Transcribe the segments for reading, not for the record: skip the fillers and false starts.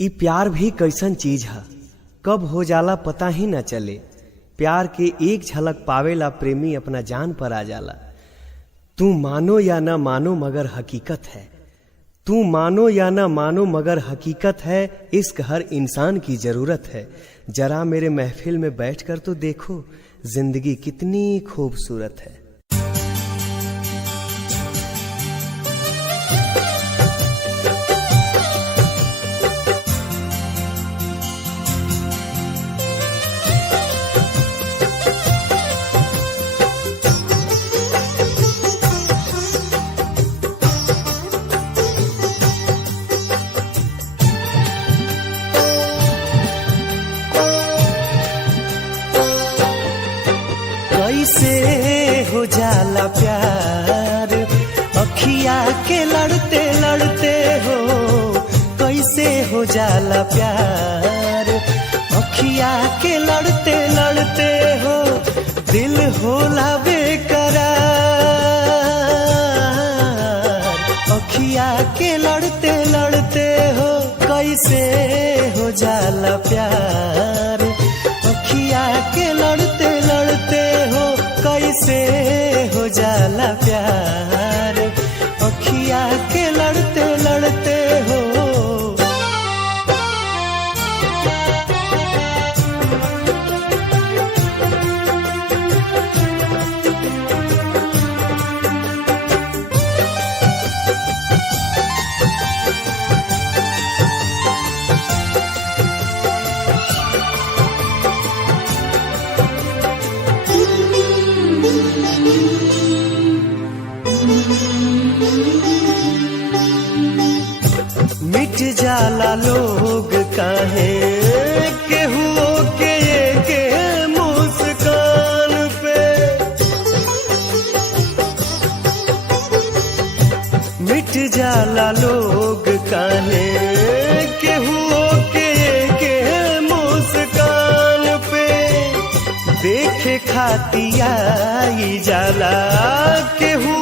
ई प्यार भी कैसन चीज है, कब हो जाला पता ही न चले। प्यार के एक झलक पावेला प्रेमी अपना जान पर आ जाला। तू मानो या न मानो मगर हकीकत है, तू मानो या न मानो मगर हकीकत है। इश्क हर इंसान की जरूरत है। जरा मेरे महफिल में बैठकर तो देखो, जिंदगी कितनी खूबसूरत है। कैसे हो जाला प्यार अखिया के लड़ते लड़ते हो, कैसे हो जाला प्यार अखिया के लड़ते लड़ते हो। दिल होला बेकरार अखिया के लड़ते लड़ते हो, कैसे हो जाला प्यार अखिया के लड़ते लड़ते हो। कैसे हो जाला प्यार अखिया के लड़ते लड़ते हो। मिट जाला लोग काहे केहू के मुस्कान पे, मिट जाला लोग काहे केहू के मुस्कान पे। देखे खातियाई जाला केहू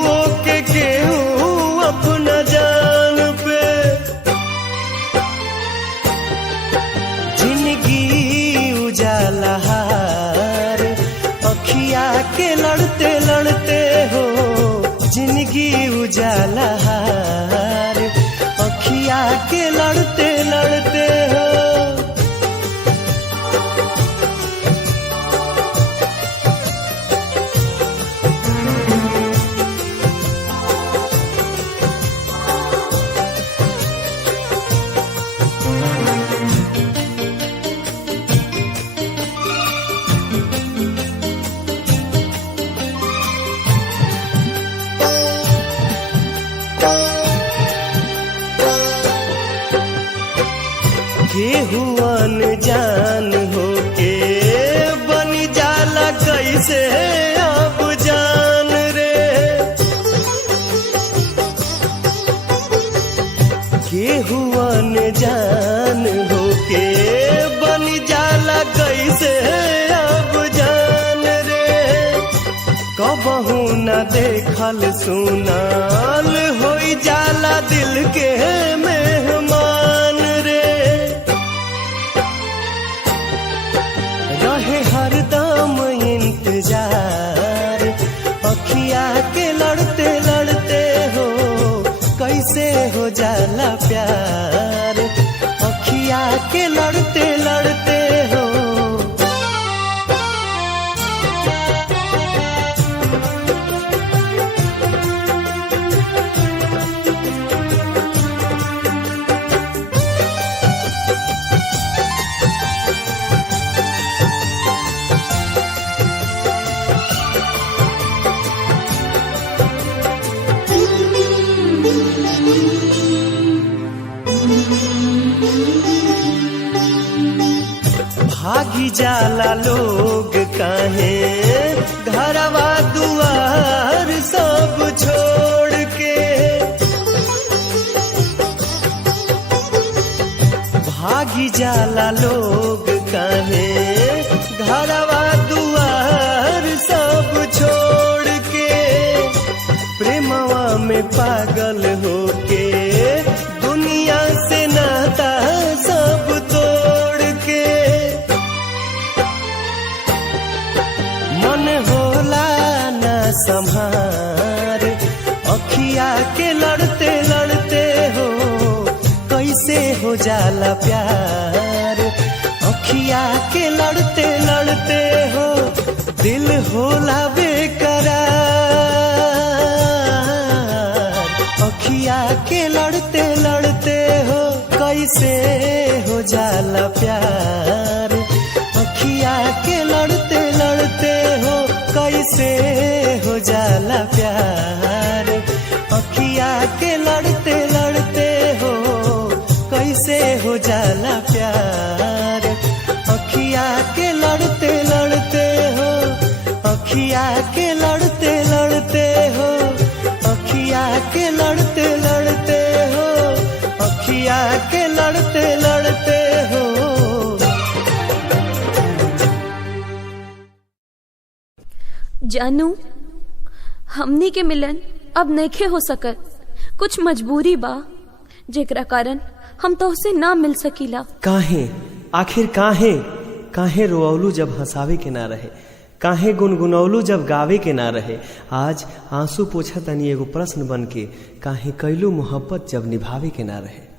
अपना जान पे। जिंदगी उजाला हार अखिया के लड़ते लड़ते हो, जिंदगी उजाला हार अखिया के लड़ते लड़ते हो। केहू अनजान होके बन जाला कैसे अब जान रे। केहू अनजान होके बन जाला कैसे अब जान रे। कबहू न देखल सुनाल होई जाला दिल के मेहमान रे। रहे हरदम इंतजार अखिया के लड़ते लड़ते हो, कैसे हो जाला प्यार अखिया के लड़ते लड़ते हो। भागी जाला लोग काहे घरवा दुआर सब छोड़ के। भागी जाला लोग काहे घरवा दुआर सब छोड़ के। प्रेमवा में पागल होके दुनिया से नाता सब कैसे हो जाला प्यार। अखिया के लड़ते लड़ते हो दिल होला बेकरार। अखिया के लड़ते लड़ते हो कैसे हो जाला प्यार। अखिया के लड़ते लड़ते हो कैसे हो जाला प्यार। अखिया के लड़ते लड़ते हो कैसे हो जाला प्यार। अखिया के लड़ते लड़ते हो, अखिया के लड़ते लड़ते हो, अखिया के लड़ते लड़ते हो, अखिया के लड़ते लड़ते हो। जानू, हमनी के मिलन अब नइखे हो सकत। कुछ मजबूरी बा जेकरा कारण हम तोहसे ना मिल सकीला। काहे, आखिर काहे? काहे रोअलू जब हंसावे के ना रहे? काहे गुनगुनौलू जब गावे के ना रहे? आज आंसू पोछा तनी एगो प्रश्न बन के, काहे कैलू मोहब्बत जब निभावे के ना रहे?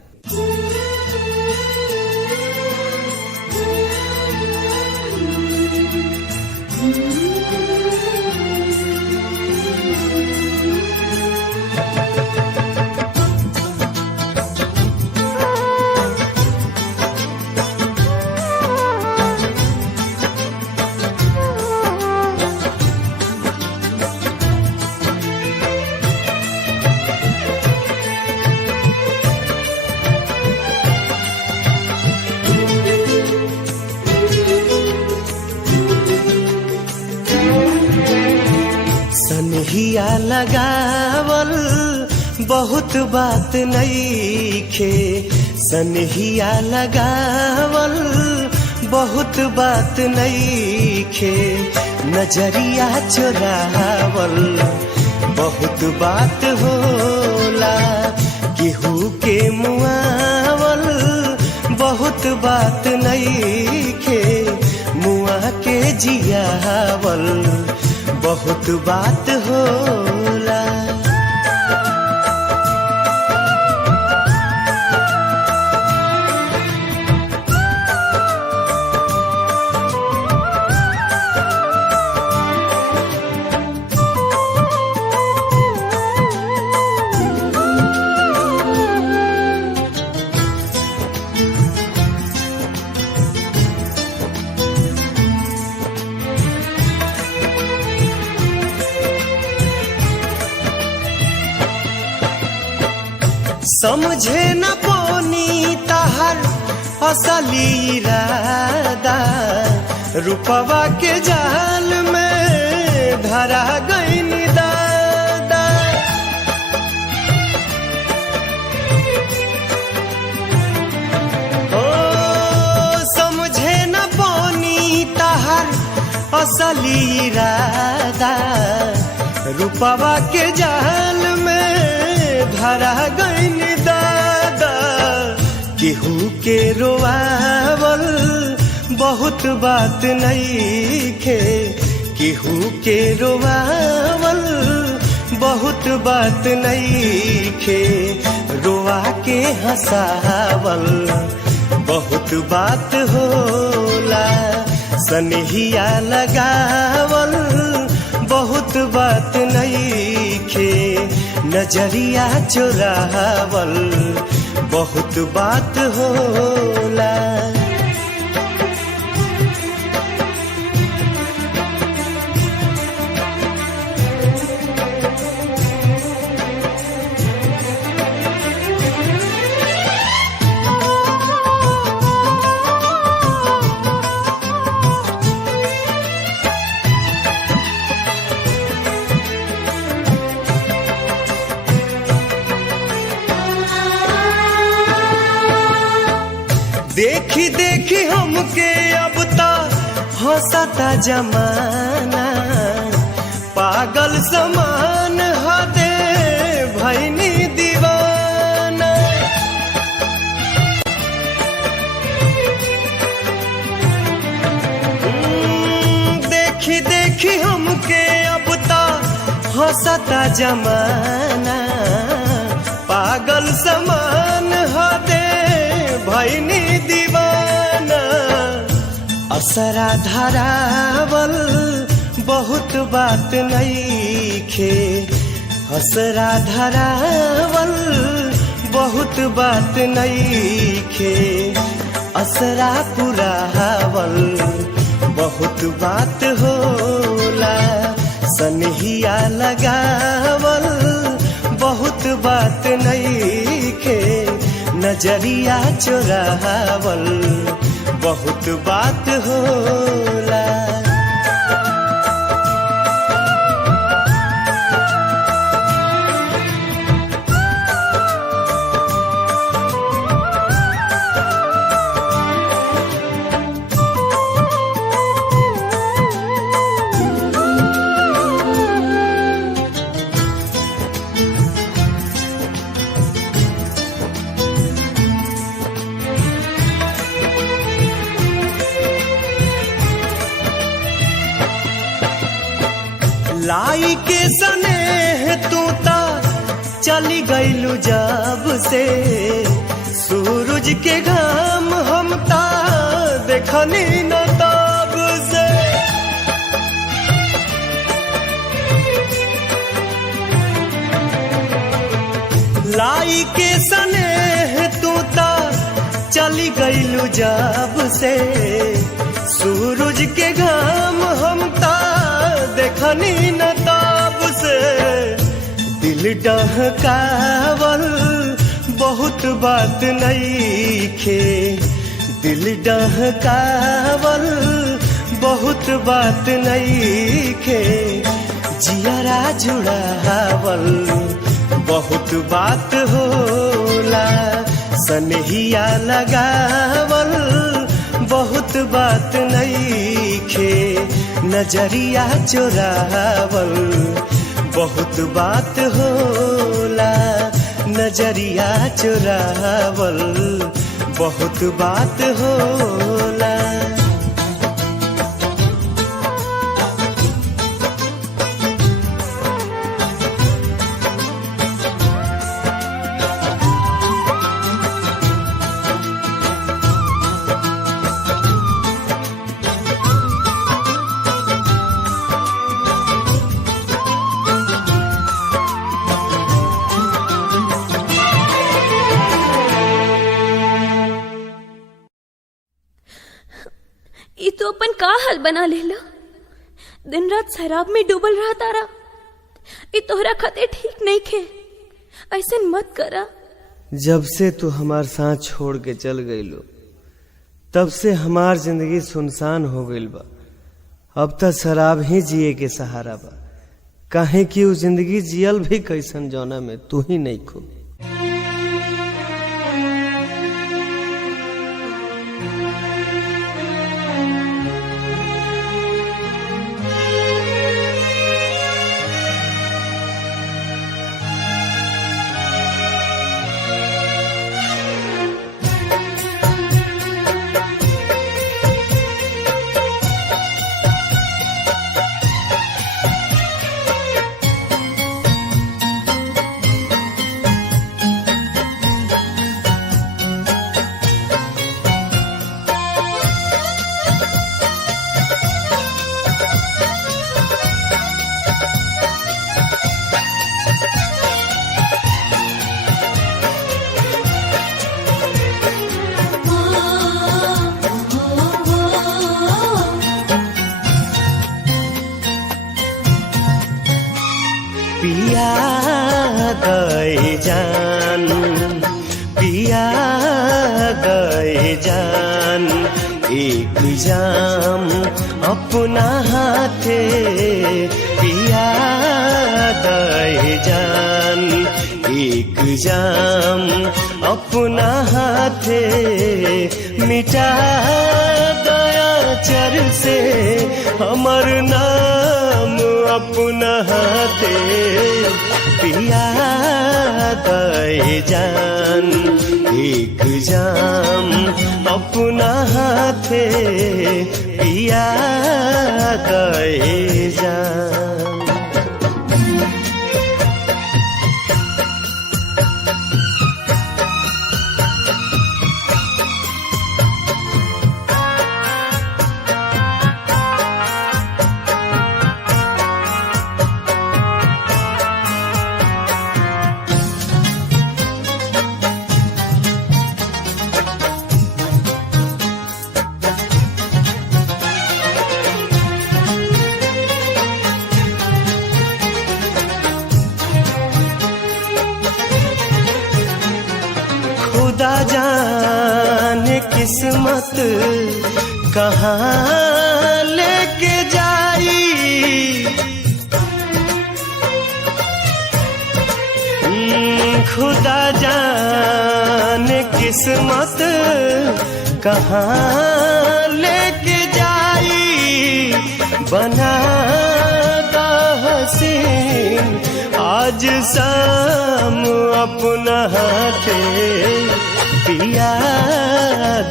सनहिया लगावल बहुत बात नइखे। सनहिया लगावल बहुत बात नइखे। नजरिया चुरावल बहुत बात होला। केहू के मुआवल बहुत बात नइखे। मुआ के जियावल बहुत बात होला। समझे न पोनी तहर असली इरादा। रूपवा के जाल में धरा गई दादा। ओ समझे न पोनी तहर असली इरादा। रूपवा के जाल में धरा गई दादा। केहू के रोआवल बहुत बात नइखे। केहू के रोआवल बहुत बात नइखे। रोआ के हंसावल बहुत बात होला। सनहिया लगावल बहुत बात नइखे। नजरिया चुरावल बहुत बात होला। देखी देखी हमके अब ता हंसता जमाना। पागल समान हदे भैनी दीवाना। देखी देखी हमके अब ता हंसता जमाना। पागल समान हदे असरा धरावल बहुत बात नईखे, असरा धरावल बहुत बात नईखे, असरा पुरावल बहुत बात होला, सनहिया लगावल बहुत बात नईखे, नजरिया चुरावल बहुत बात होला। लाई के सनेह तू ता चली गईलू जब से, सूरज के घाम हम ता देखनी न तब से। लाई के सनेह तू ता चली गईलू जब से, सूरज के घाम हम ता देखनी न ताब से। दिल डहकावल बहुत बात नईखे, दिल डहकावल बहुत बात नईखे, जियरा जुड़ावल बहुत बात होला, सनहिया लगावल बहुत बात नईखे, नजरिया चुरावल बहुत बात होला, नजरिया चुरावल बहुत बात होला। ये तो अपन का हाल बना लेला, दिन रात शराब में डूबल रहा तारा। ये तोहरा खातिर ठीक नहीं खे, ऐसे मत करा। जब से तू हमार साथ छोड़ के चल गईलो तब से हमार जिंदगी सुनसान हो गईल बा। अब तक शराब ही जिए के सहारा बा, काहे कि वो जिंदगी जियल भी कैसन जौना में तू ही नहीं खो। पिया गए जान, पिया गए जान, एक जाम अपना हाथे पिया गए जान, एक जाम अपना हाथे मिटा दया चर से हमर नाम अपना हाथे पिया गए जान, एक जाम अपना हाथे पिया गए जान। किस्मत कहाँ लेके जाई, खुदा जाने किस्मत कहाँ लेके जाई। बनाता हसीन आज शाम अपना हाथे, पिया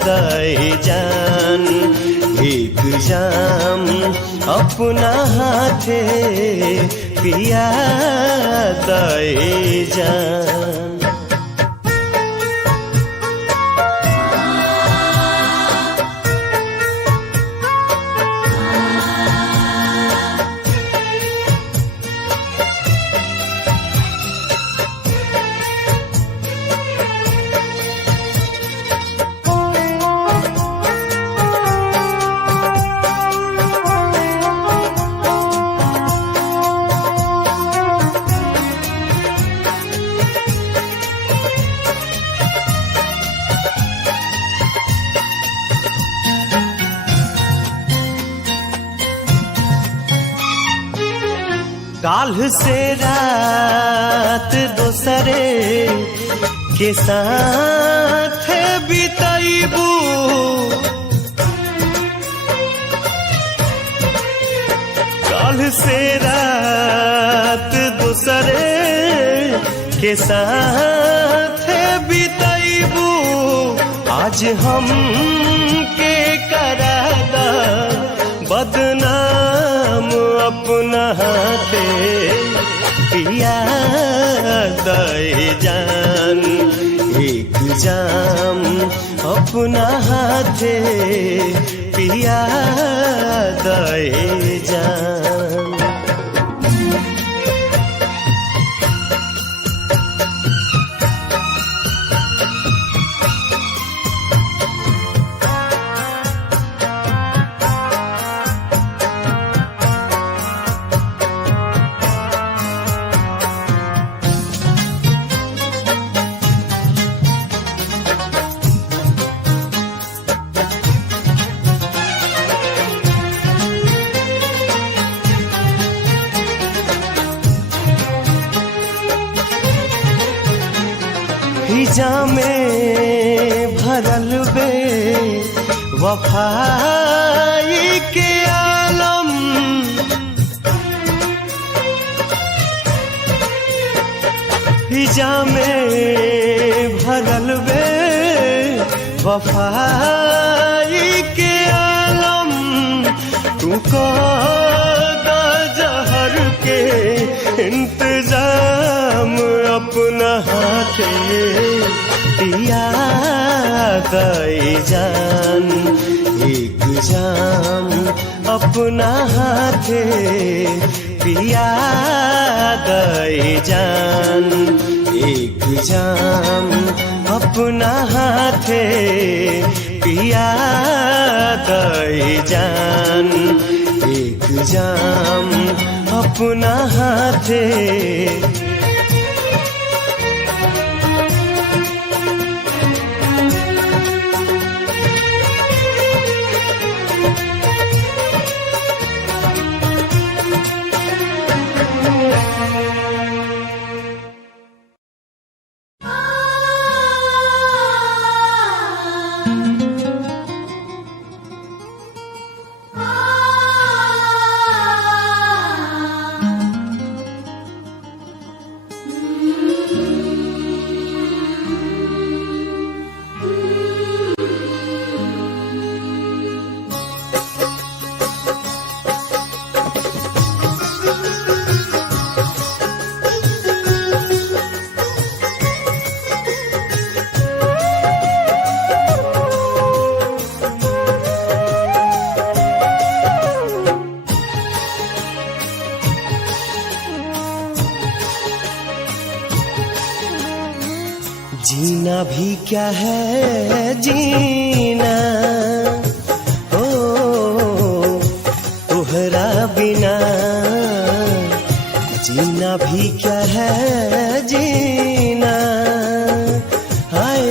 दाए जान एक जाम अपना हाथे, पिया दाए जान। काल्ह से रात दोसरे के साथ बिताइबू, काल्ह से रात दोसरे के साथ बिताइबू। आज हम के करादा बदनाम अपना हाथे, पिया दाए जान एक जाम अपना हाथे, पिया दाए जान। हिजा में भरल बे वफाई के आलम, हिजा में भरल बे वफाई के आलम। तू को जहर के इंतजाम अपना हाथे, पिया दाए जान एक जाम अपना हाथे, पिया दाए जान एक जाम अपना हाथे, पिया दाए जान एक जाम अपना हाथे। जीना भी क्या है जीना, ओ तोहरा बिना जीना भी क्या है जीना। हाय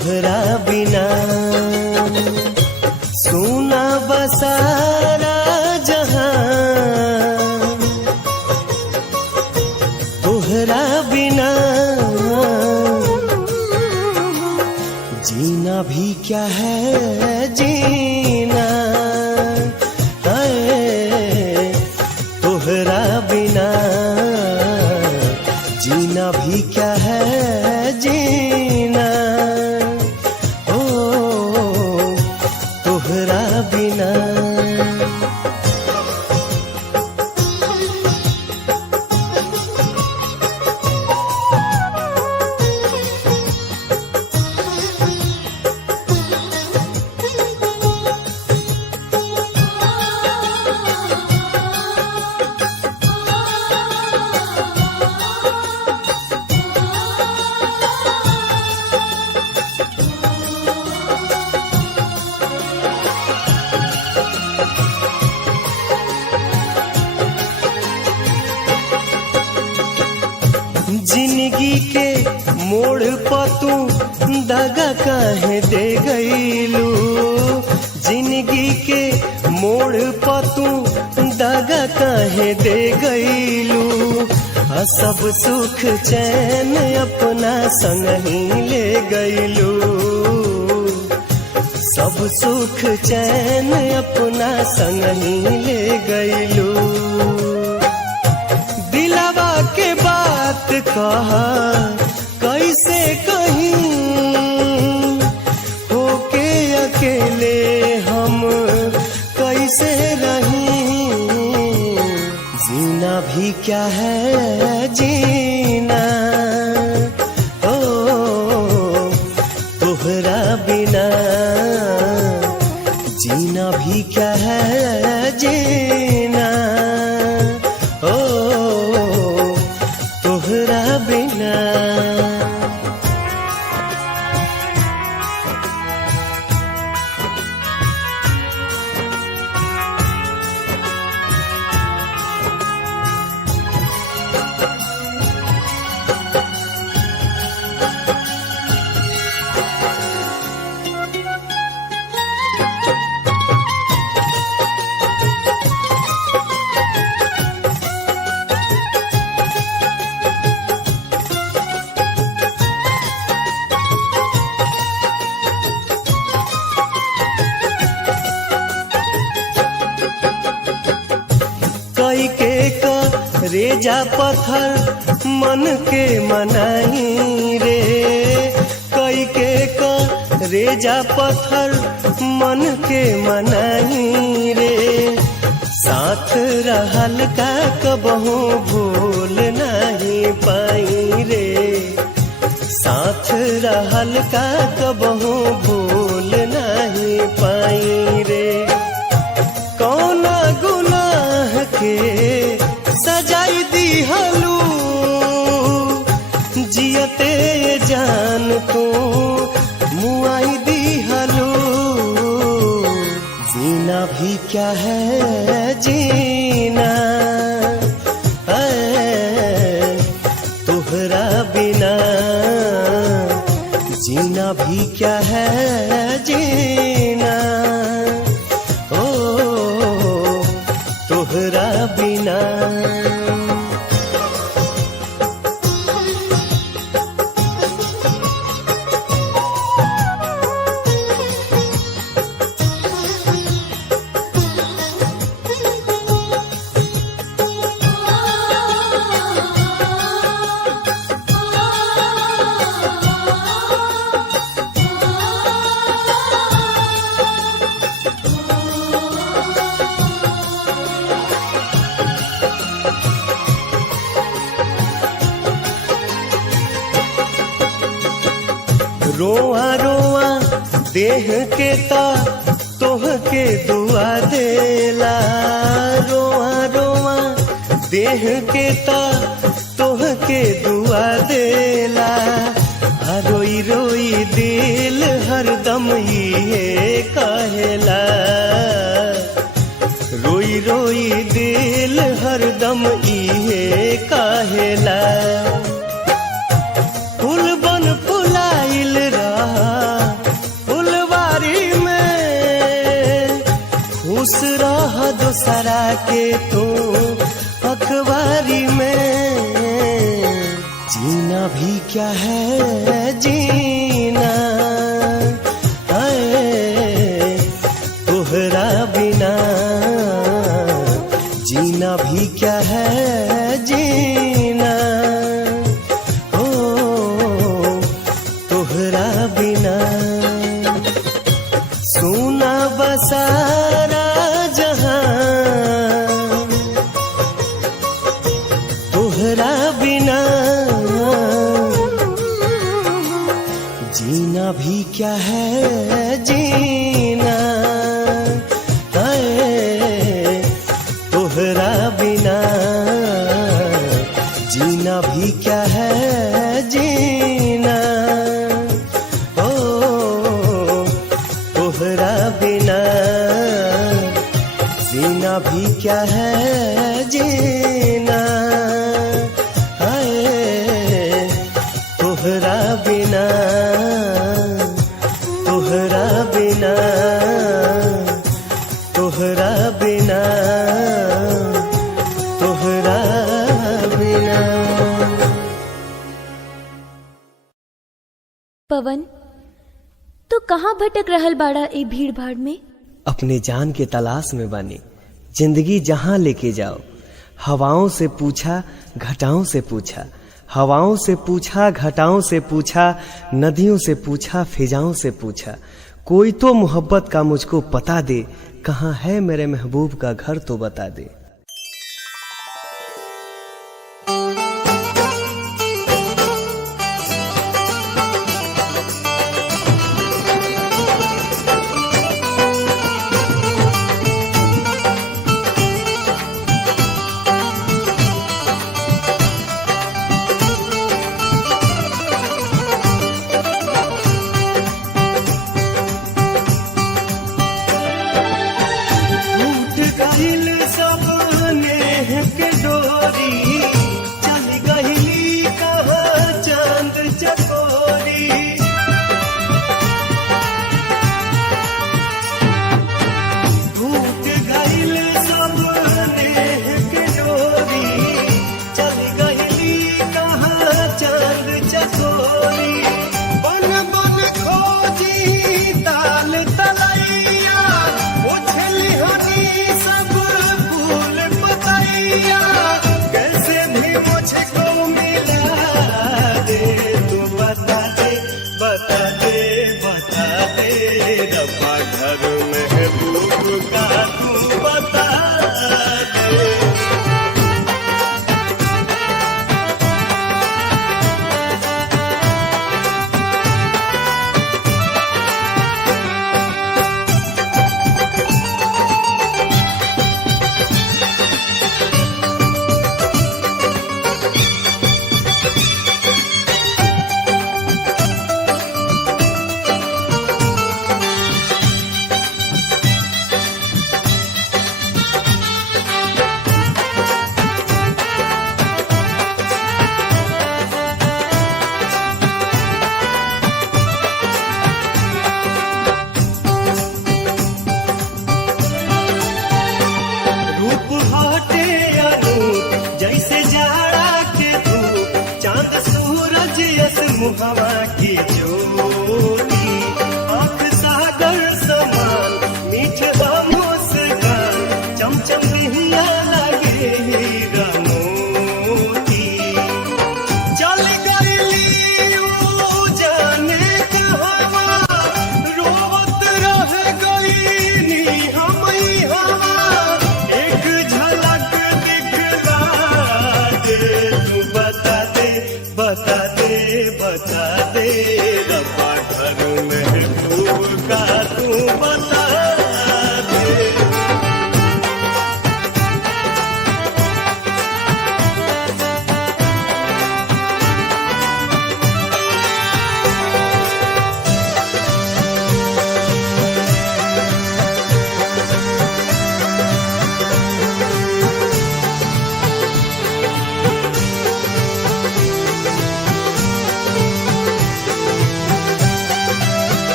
तोहरा बिना सुना बसारा जहां, तोहरा बिना जीना भी क्या है जीना, तोहरा बिना जीना भी क्या है जीना, ओ तोहरा बिना। जिंदगी के मोड़ पर तू दगा काहे दे गईलू, जिंदगी के मोड़ पर तू दगा काहे दे गईलू, सब सुख चैन अपना संग ही ले गईलू, सब सुख चैन अपना संग ही ले गईलू। दिलावा के बात कहा कैसे कहीं, होके अकेले हम कैसे रहीं, जीना भी क्या है जीना, ओ तोहरा बिना जीना भी क्या है जीना, ओ तोहरा बिना। कई के रेजा पत्थर मन के मनाई रे, कई के रेजा पत्थर मन के मनाई रे, साथ रहल का कबहू भूल नहीं पाई रे, साथ रहल का कबहू भूल नहीं पाई रे। कौना गुनाह के सजाई दी हलू, जियते जान तू मुआई दी हलू, जीना भी क्या है जीना, तोहरा बिना जीना भी क्या है जीना, ओ तोहरा बिना। रोआ रोआ देह के ता तोह के दुआ देला, रोआ रोआ देह के ता तोह के दुआ देला, रोई रोई दिल हरदम ये कहेला, रोई रोई दिल हरदम ये कहेला। फूल बन फुलाइल रहा तोहरा बिना सोना बसारा जहां, तोहरा बिना जीना भी क्या है जीना, हाय तोहरा बिना जीना भी क्या है जीना, ओ तोहरा बिना जीना भी क्या है जीना, हाय तोहरा बिना, तोहरा बिना, तोहरा बिना, तोहरा बिना। पवन, तू कहाँ भटक रहल बाड़ा ए भीड़ भाड़ में? अपने जान के तलाश में बानी, जिंदगी जहां लेके जाओ। हवाओं से पूछा, घटाओं से पूछा, हवाओं से पूछा, घटाओं से पूछा, नदियों से पूछा, फिजाओं से पूछा, कोई तो मोहब्बत का मुझको पता दे, कहाँ है मेरे महबूब का घर तो बता दे। सब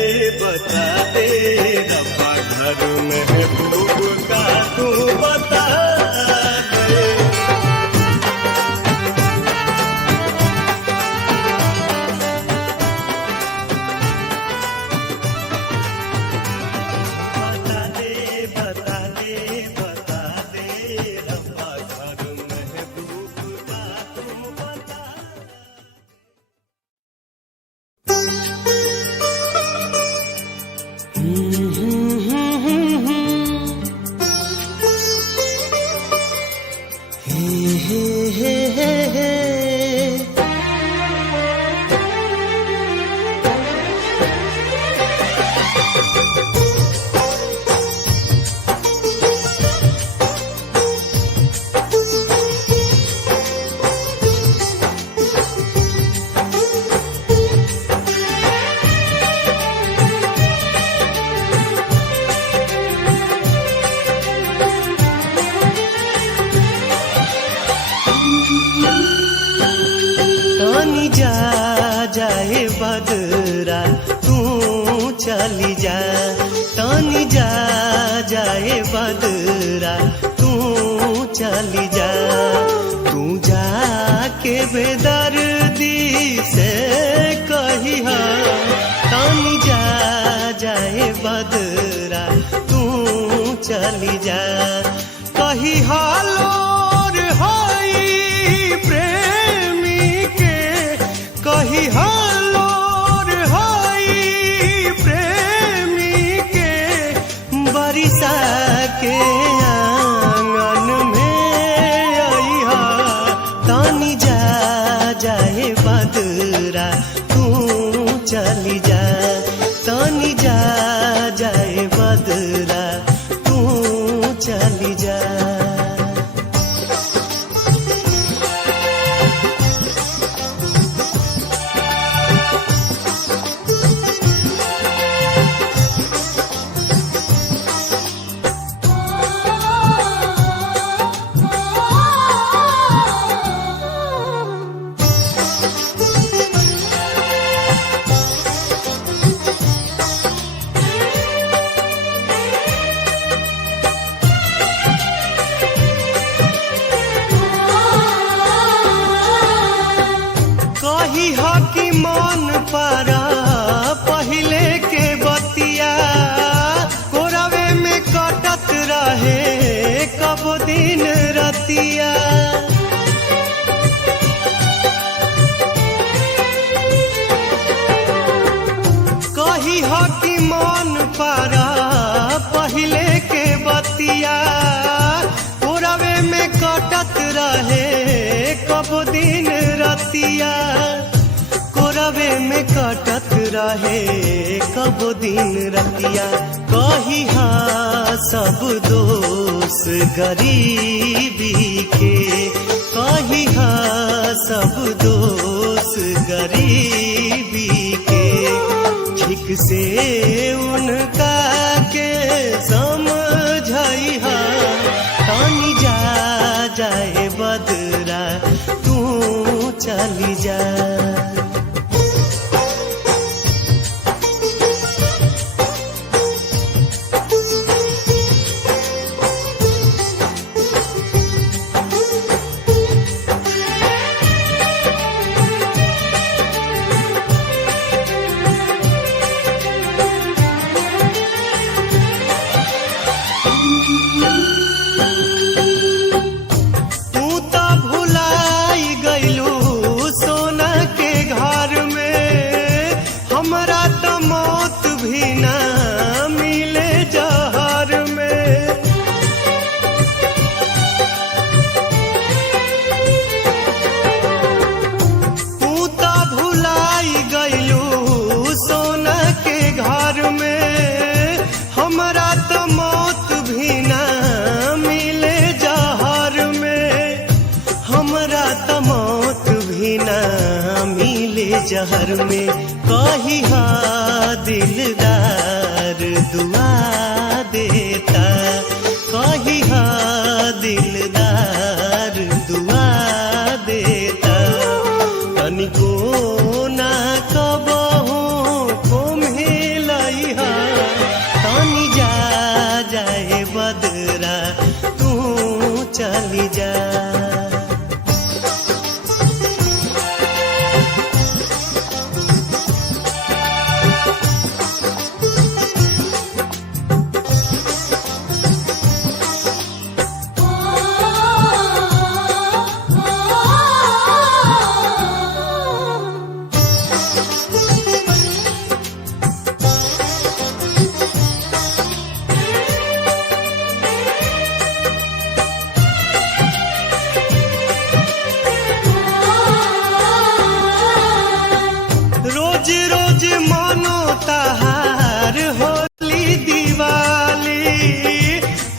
बता दे रब्बा घर महबूब का तू बता दे। बता दे बता दे बता दे रब्बा घर महबूब का तू बता तानी जा जाए बदरा तू चली जा, तानी जा जाए बदरा तू चली जा, तू जाके बेदर्दी से कहिया, तानी जा जाए बदरा तू चली जा, कही हालोर होई प्रेमी के, कही हालोर होई प्रेमी के, बरिसा के आंगन में अइहा, तानी जा जाए बदरा तू चली जा, तानी जा जाए बदरा तू चली जा। कही हो कि मन पारा पहिले के बतिया, कोरावे में कटत रहे कब दिन रतिया, कही हो कि मन पारा पहिले के बतिया, कोरावे में कटत रहे कब दिन रतिया, कोरावे में कटत रहे कब दिन रतिया, कही हाँ सब दोष गरीबी के, कही हाँ सब दोष गरीबी के, ठीक से उनका के समझाई हा, तानी जा जाए बदरा तू चली जा। जहर में कही हा दिलदार दुआ देता, कही हा दिलदार दुआ देता, तनिको ना कबहू को मिला चली जा। रोज रोज मानो तहार होली दिवाली,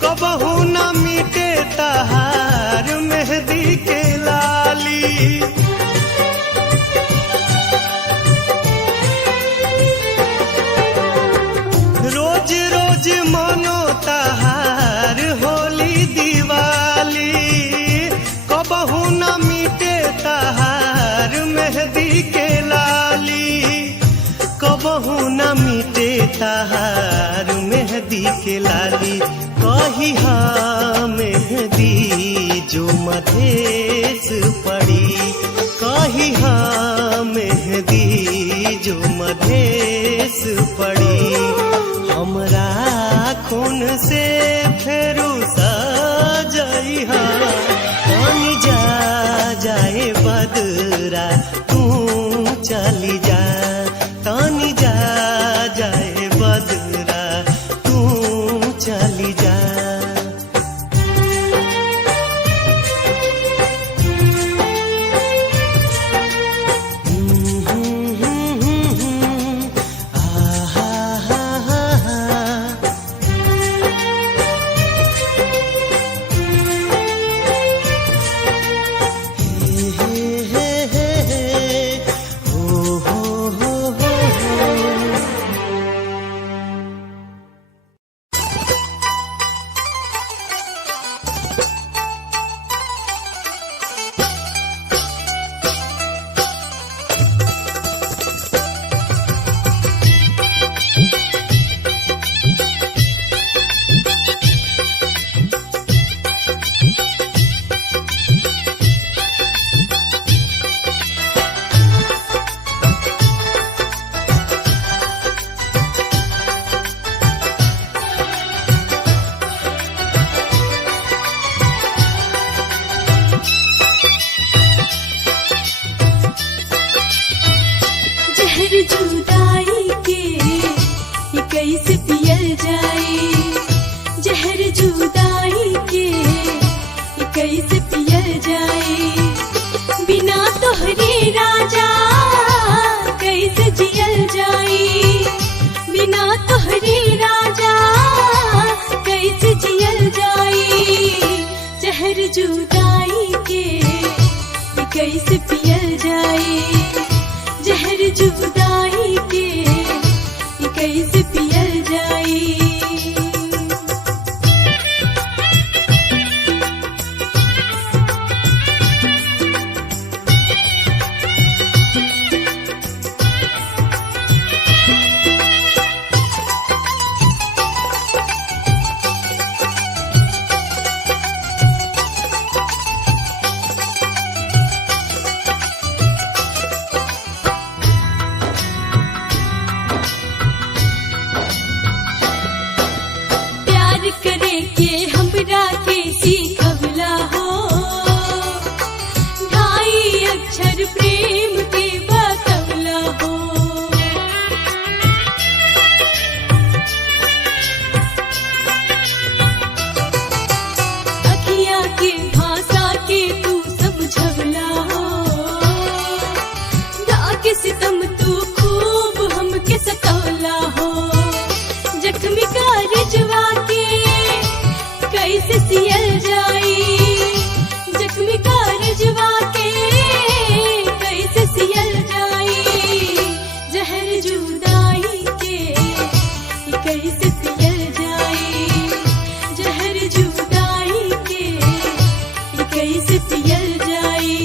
कबहू न मिटे तहार मेहंदी के लाली। रोज रोज मानो तहार होली दिवाली, कबहू न मिटे तहार मेहंदी के लाली। कबहू न मिटे तहार मेहंदी के लाली। कही हाँ मेहंदी जो मधेश पड़ी, कही हाँ मेहंदी जो मधेश पड़ी। हमरा खून से फेरू सजइहा, पानी जा जाए बदरा तू चली जा। तानी जा जाए बदरा तू चली जा। जुदाई के ये कैसे पियल जाए, जहर जुदाई के ये कैसे पियल जाए। बिना तोहरे राजा कैसे जियल जाए, बिना तोहरे राजा कैसे जियल जाए। जहर जुदाई के ये कैसे पियल जाए, जहर जुदाई के ये कैसे पियल जाए। करे के हमरा के सीखवला हो, ढाई अक्षर प्रेम के बतवला हो। अखियाँ के भाषा के तू समझवला हो, दाग सितम तू खूब हमके सतवला हो। जख्मी का रिजवा के कैसे सियल जाए, जख्मी का रिजवा के कैसे सियल जाए। जहर जुदाई के ये कैसे पियल जाए, जहर जुदाई के ये कैसे पियल जाए।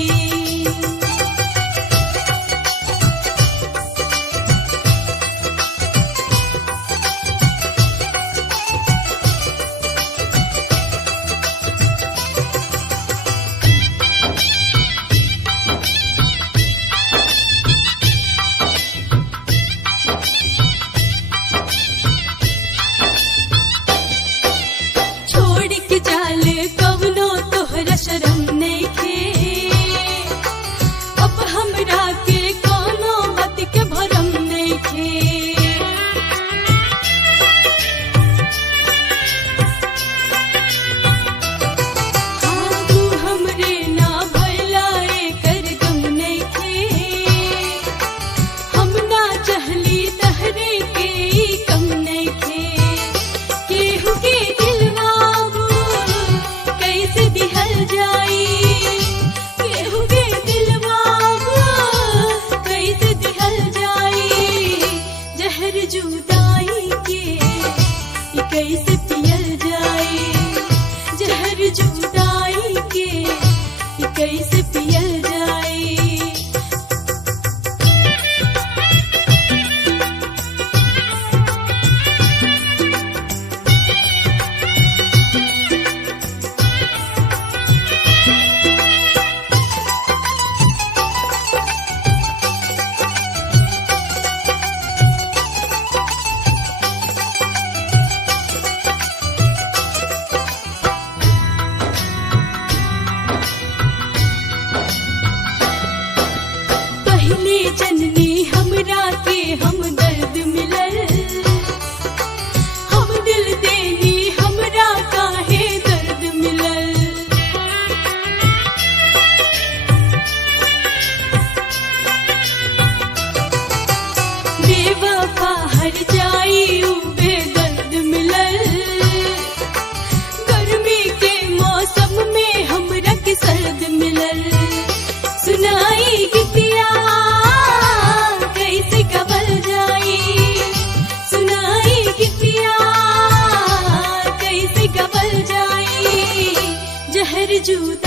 कैसे पियल जाए जहर जुदाई के कैसे पियल जाए। पहले जननी हमरा के हम दर्द मिलल हम दिल देनी हमरा काहे दर्द मिलल। बेवफा हर जाई उ बेदर्द मिलल गर्मी के मौसम में हमरा के सर्द मिलल। सुनाई गीतिया कैसे कबल जाई सुनाई गीतिया कैसे कबल जाई जहर जुदाई